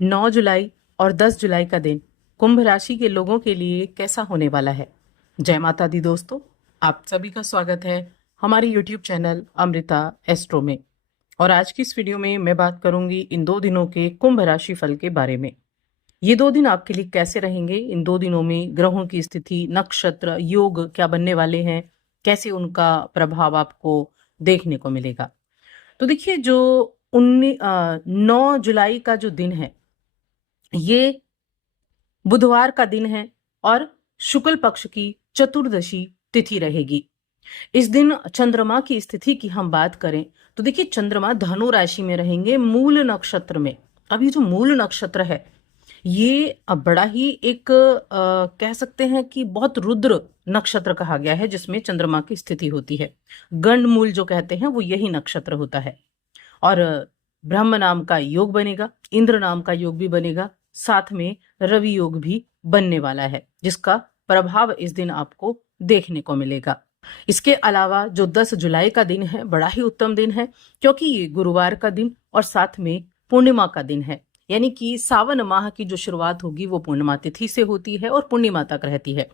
9 जुलाई और 10 जुलाई का दिन कुंभ राशि के लोगों के लिए कैसा होने वाला है। जय माता दी दोस्तों, आप सभी का स्वागत है हमारे YouTube चैनल अमृता एस्ट्रो में। और आज की इस वीडियो में मैं बात करूंगी इन 2 दिनों के कुंभ राशि फल के बारे में। ये 2 दिन आपके लिए कैसे रहेंगे, इन 2 दिनों में ग्रहों की स्थिति, नक्षत्र, योग क्या बनने वाले हैं, कैसे उनका प्रभाव आपको देखने को मिलेगा। तो देखिए, जो 9 जुलाई का जो दिन है, ये बुधवार का दिन है और शुक्ल पक्ष की चतुर्दशी तिथि रहेगी। इस दिन चंद्रमा की स्थिति की हम बात करें तो देखिए, चंद्रमा धनु राशि में रहेंगे मूल नक्षत्र में। अब ये जो मूल नक्षत्र है, ये बड़ा ही एक कह सकते हैं कि बहुत रुद्र नक्षत्र कहा गया है, जिसमें चंद्रमा की स्थिति होती है। गंड मूल जो कहते हैं वो यही नक्षत्र होता है। और ब्रह्म नाम का योग बनेगा, इंद्र नाम का योग भी बनेगा, साथ में रवि योग भी बनने वाला है, जिसका प्रभाव इस दिन आपको देखने को मिलेगा। इसके अलावा जो 10 जुलाई का दिन है, बड़ा ही उत्तम दिन है, क्योंकि ये गुरुवार का दिन और साथ में पूर्णिमा का दिन है। यानी कि सावन माह की जो शुरुआत होगी वो पूर्णिमा तिथि से होती है और पूर्णिमा तक रहती है।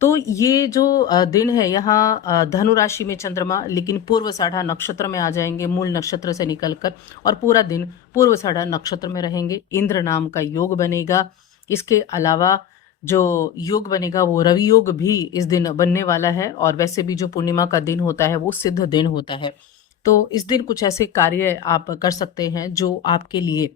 तो ये जो दिन है, यहाँ धनु राशि में चंद्रमा, लेकिन पूर्वाषाढ़ा नक्षत्र में आ जाएंगे मूल नक्षत्र से निकलकर, और पूरा दिन पूर्वाषाढ़ा नक्षत्र में रहेंगे। इंद्र नाम का योग बनेगा। इसके अलावा जो योग बनेगा वो रवि योग भी इस दिन बनने वाला है। और वैसे भी जो पूर्णिमा का दिन होता है वो सिद्ध दिन होता है। तो इस दिन कुछ ऐसे कार्य आप कर सकते हैं जो आपके लिए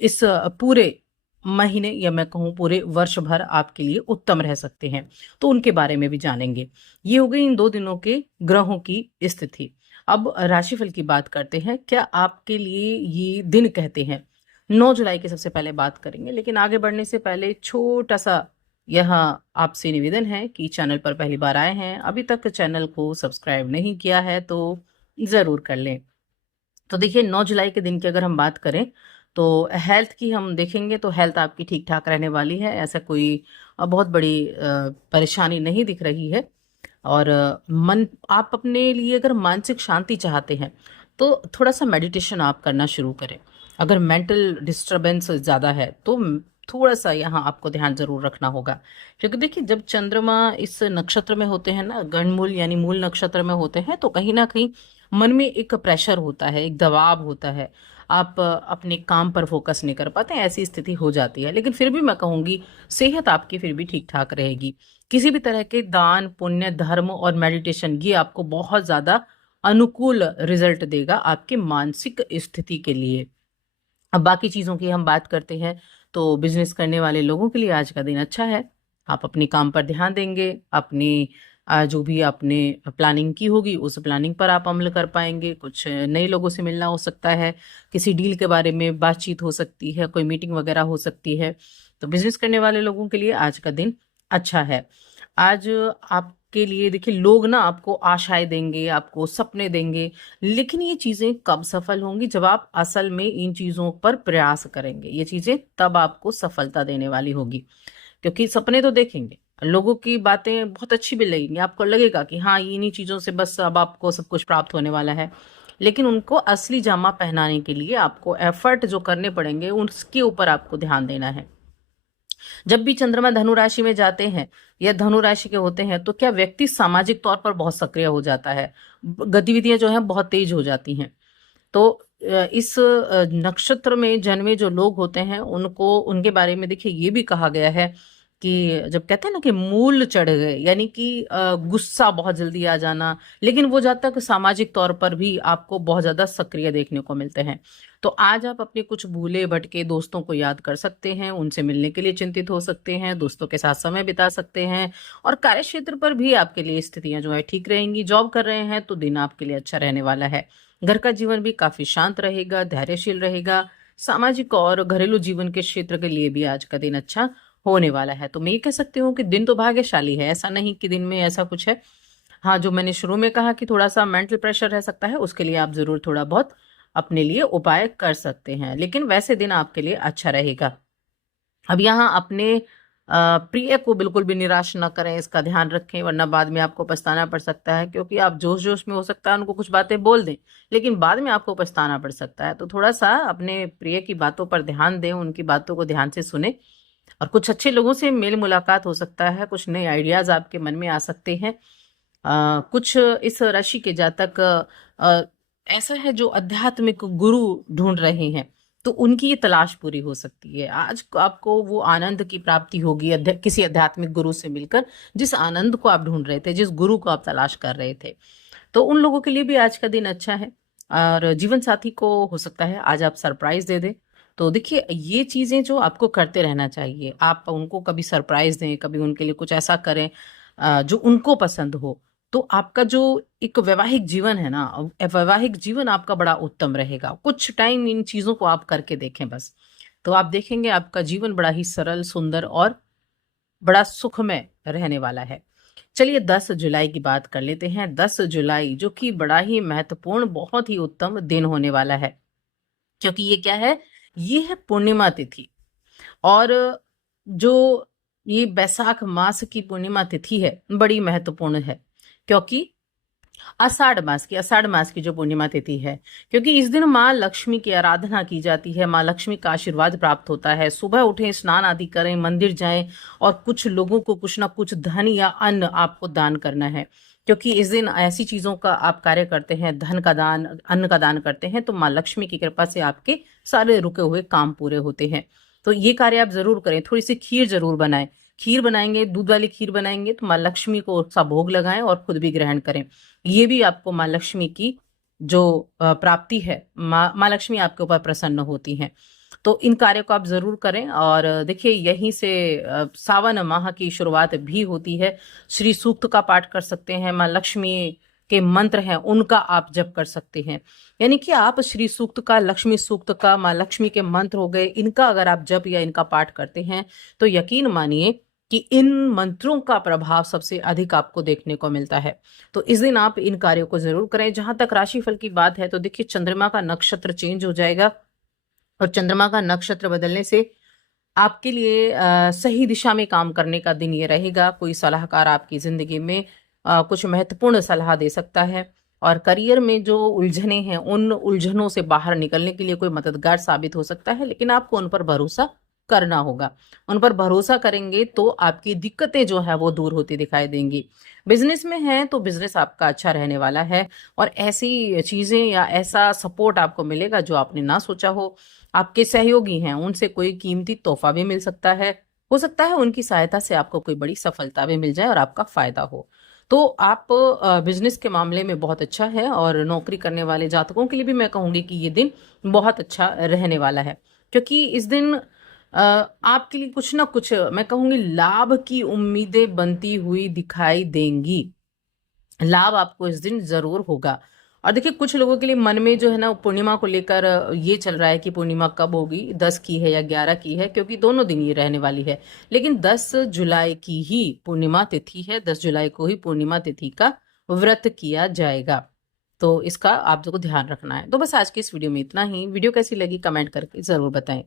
इस पूरे महीने, या मैं कहूँ पूरे वर्ष भर आपके लिए उत्तम रह सकते हैं। तो उनके बारे में भी जानेंगे। ये हो गई इन 2 दिनों के ग्रहों की स्थिति। अब राशिफल की बात करते हैं। क्या आपके लिए ये दिन कहते हैं? 9 जुलाई की सबसे पहले बात करेंगे, लेकिन आगे बढ़ने से पहले छोटा सा यहाँ आपसे निवेदन है कि चैनल पर पहली बार आए हैं, अभी तक चैनल को सब्सक्राइब नहीं किया है तो ज़रूर कर लें। तो देखिए, 9 जुलाई के दिन की अगर हम बात करें तो हेल्थ की हम देखेंगे तो हेल्थ आपकी ठीक ठाक रहने वाली है। ऐसा कोई बहुत बड़ी परेशानी नहीं दिख रही है। और मन, आप अपने लिए अगर मानसिक शांति चाहते हैं तो थोड़ा सा मेडिटेशन आप करना शुरू करें। अगर मेंटल डिस्टरबेंस ज़्यादा है तो थोड़ा सा यहाँ आपको ध्यान जरूर रखना होगा। क्योंकि देखिए, जब चंद्रमा इस नक्षत्र में होते हैं ना, गणमूल यानी मूल नक्षत्र में होते हैं, तो कहीं ना कहीं मन में एक प्रेशर होता है, एक दबाव होता है। आप अपने काम पर फोकस नहीं कर पाते, ऐसी स्थिति हो जाती है। लेकिन फिर भी मैं कहूँगी सेहत आपकी फिर भी ठीक ठाक रहेगी। किसी भी तरह के दान पुण्य, धर्म और मेडिटेशन, ये आपको बहुत ज़्यादा अनुकूल रिजल्ट देगा आपके मानसिक स्थिति के लिए। अब बाकी चीज़ों की हम बात करते हैं तो बिजनेस करने वाले लोगों के लिए आज का दिन अच्छा है। आप अपने काम पर ध्यान देंगे, अपनी जो भी आपने प्लानिंग की होगी उस प्लानिंग पर आप अमल कर पाएंगे। कुछ नए लोगों से मिलना हो सकता है, किसी डील के बारे में बातचीत हो सकती है, कोई मीटिंग वगैरह हो सकती है। तो बिजनेस करने वाले लोगों के लिए आज का दिन अच्छा है। आज आपके लिए देखिए, लोग ना आपको आशाएं देंगे, आपको सपने देंगे, लेकिन ये चीजें कब सफल होंगी? जब आप असल में इन चीजों पर प्रयास करेंगे, ये चीजें तब आपको सफलता देने वाली होगी। क्योंकि सपने तो देखेंगे, लोगों की बातें बहुत अच्छी भी लगेंगी, आपको लगेगा कि हाँ, इन्हीं चीजों से बस अब आपको सब कुछ प्राप्त होने वाला है। लेकिन उनको असली जामा पहनाने के लिए आपको एफर्ट जो करने पड़ेंगे, उसके ऊपर आपको ध्यान देना है। जब भी चंद्रमा धनु राशि में जाते हैं या धनु राशि के होते हैं, तो क्या व्यक्ति सामाजिक तौर पर बहुत सक्रिय हो जाता है, गतिविधियां जो है बहुत तेज हो जाती हैं। तो इस नक्षत्र में जन्मे जो लोग होते हैं, उनको, उनके बारे में देखिए ये भी कहा गया है कि जब कहते हैं ना कि मूल चढ़ गए, यानी कि गुस्सा बहुत जल्दी आ जाना, लेकिन वो जब तक सामाजिक तौर पर भी आपको बहुत ज्यादा सक्रिय देखने को मिलते हैं। तो आज आप अपने कुछ भूले भटके दोस्तों को याद कर सकते हैं, उनसे मिलने के लिए चिंतित हो सकते हैं, दोस्तों के साथ समय बिता सकते हैं। और कार्य क्षेत्र पर भी आपके लिए स्थितियां जो है ठीक रहेंगी। जॉब कर रहे हैं तो दिन आपके लिए अच्छा रहने वाला है। घर का जीवन भी काफी शांत रहेगा, धैर्यशील रहेगा। सामाजिक और घरेलू जीवन के क्षेत्र के लिए भी आज का दिन अच्छा होने वाला है। तो मैं ये कह सकती हूँ कि दिन तो भाग्यशाली है, ऐसा नहीं कि दिन में ऐसा कुछ है। हाँ, जो मैंने शुरू में कहा कि थोड़ा सा मेंटल प्रेशर रह सकता है, उसके लिए आप जरूर थोड़ा बहुत अपने लिए उपाय कर सकते हैं, लेकिन वैसे दिन आपके लिए अच्छा रहेगा। अब यहाँ अपने प्रिय को बिल्कुल भी निराश ना करें, इसका ध्यान रखें, वरना बाद में आपको पछताना पड़ सकता है। क्योंकि आप जोश जोश में हो सकता है उनको कुछ बातें बोल दें, लेकिन बाद में आपको पछताना पड़ सकता है। तो थोड़ा सा अपने प्रिय की बातों पर ध्यान दें, उनकी बातों को ध्यान से सुने, और कुछ अच्छे लोगों से मेल मुलाकात हो सकता है, कुछ नए आइडियाज आपके मन में आ सकते हैं। कुछ इस राशि के जातक अ, ऐसा है जो आध्यात्मिक गुरु ढूंढ रहे हैं, तो उनकी ये तलाश पूरी हो सकती है। आज आपको वो आनंद की प्राप्ति होगी किसी आध्यात्मिक गुरु से मिलकर, जिस आनंद को आप ढूंढ रहे थे, जिस गुरु को आप तलाश कर रहे थे। तो उन लोगों के लिए भी आज का दिन अच्छा है। और जीवन साथी को हो सकता है आज आप सरप्राइज दे दें। तो देखिए, ये चीजें जो आपको करते रहना चाहिए, आप उनको कभी सरप्राइज दें, कभी उनके लिए कुछ ऐसा करें जो उनको पसंद हो। तो आपका जो एक वैवाहिक जीवन है ना, वैवाहिक जीवन आपका बड़ा उत्तम रहेगा। कुछ टाइम इन चीजों को आप करके देखें बस, तो आप देखेंगे आपका जीवन बड़ा ही सरल, सुंदर और बड़ा सुखमय रहने वाला है। चलिए 10 जुलाई की बात कर लेते हैं। 10 जुलाई जो कि बड़ा ही महत्वपूर्ण, बहुत ही उत्तम दिन होने वाला है, क्योंकि ये क्या है, ये है पूर्णिमा तिथि। और जो ये बैसाख मास की पूर्णिमा तिथि है, बड़ी महत्वपूर्ण है, क्योंकि आषाढ़ मास की जो पूर्णिमा तिथि है, क्योंकि इस दिन माँ लक्ष्मी की आराधना की जाती है, माँ लक्ष्मी का आशीर्वाद प्राप्त होता है। सुबह उठें, स्नान आदि करें, मंदिर जाएं, और कुछ लोगों को कुछ ना कुछ धन या अन्न आपको दान करना है। क्योंकि इस दिन ऐसी चीजों का आप कार्य करते हैं, धन का दान, अन्न का दान करते हैं, तो माँ लक्ष्मी की कृपा से आपके सारे रुके हुए काम पूरे होते हैं। तो ये कार्य आप जरूर करें। थोड़ी सी खीर जरूर बनाएं। खीर बनाएंगे, दूध वाली खीर बनाएंगे, तो माँ लक्ष्मी को उसका भोग लगाएं और खुद भी ग्रहण करें। ये भी आपको माँ लक्ष्मी की जो प्राप्ति है, माँ लक्ष्मी आपके ऊपर प्रसन्न होती हैं। तो इन कार्यों को आप जरूर करें। और देखिए, यहीं से सावन माह की शुरुआत भी होती है। श्री सूक्त का पाठ कर सकते हैं, माँ लक्ष्मी के मंत्र हैं उनका आप जप कर सकते हैं। यानी कि आप श्री सूक्त का, लक्ष्मी सूक्त का, माँ लक्ष्मी के मंत्र हो गए, इनका अगर आप जप या इनका पाठ करते हैं, तो यकीन मानिए कि इन मंत्रों का प्रभाव सबसे अधिक आपको देखने को मिलता है। तो इस दिन आप इन कार्यों को जरूर करें। जहां तक राशिफल की बात है, तो देखिए, चंद्रमा का नक्षत्र चेंज हो जाएगा, और चंद्रमा का नक्षत्र बदलने से आपके लिए सही दिशा में काम करने का दिन ये रहेगा। कोई सलाहकार आपकी जिंदगी में कुछ महत्वपूर्ण सलाह दे सकता है, और करियर में जो उलझने हैं, उन उलझनों से बाहर निकलने के लिए कोई मददगार साबित हो सकता है, लेकिन आपको उन पर भरोसा करना होगा। उन पर भरोसा करेंगे तो आपकी दिक्कतें जो है वो दूर होती दिखाई देंगी। बिजनेस में है तो बिजनेस आपका अच्छा रहने वाला है, और ऐसी चीजें या ऐसा सपोर्ट आपको मिलेगा जो आपने ना सोचा हो। आपके सहयोगी हैं, उनसे कोई कीमती तोहफा भी मिल सकता है। हो सकता है उनकी सहायता से आपको कोई बड़ी सफलता भी मिल जाए और आपका फायदा हो। तो आप बिजनेस के मामले में बहुत अच्छा है, और नौकरी करने वाले जातकों के लिए भी मैं कहूंगी कि ये दिन बहुत अच्छा रहने वाला है। क्योंकि इस दिन आपके लिए कुछ ना कुछ, मैं कहूंगी, लाभ की उम्मीदें बनती हुई दिखाई देंगी। लाभ आपको इस दिन जरूर होगा। और देखिए, कुछ लोगों के लिए मन में जो है ना, पूर्णिमा को लेकर ये चल रहा है कि पूर्णिमा कब होगी, 10 की है या 11 की है, क्योंकि दोनों दिन ये रहने वाली है। लेकिन 10 जुलाई की ही पूर्णिमा तिथि है, 10 जुलाई को ही पूर्णिमा तिथि का व्रत किया जाएगा। तो इसका आप लोगों को ध्यान रखना है। तो बस आज की इस वीडियो में इतना ही। वीडियो कैसी लगी कमेंट करके जरूर बताएं।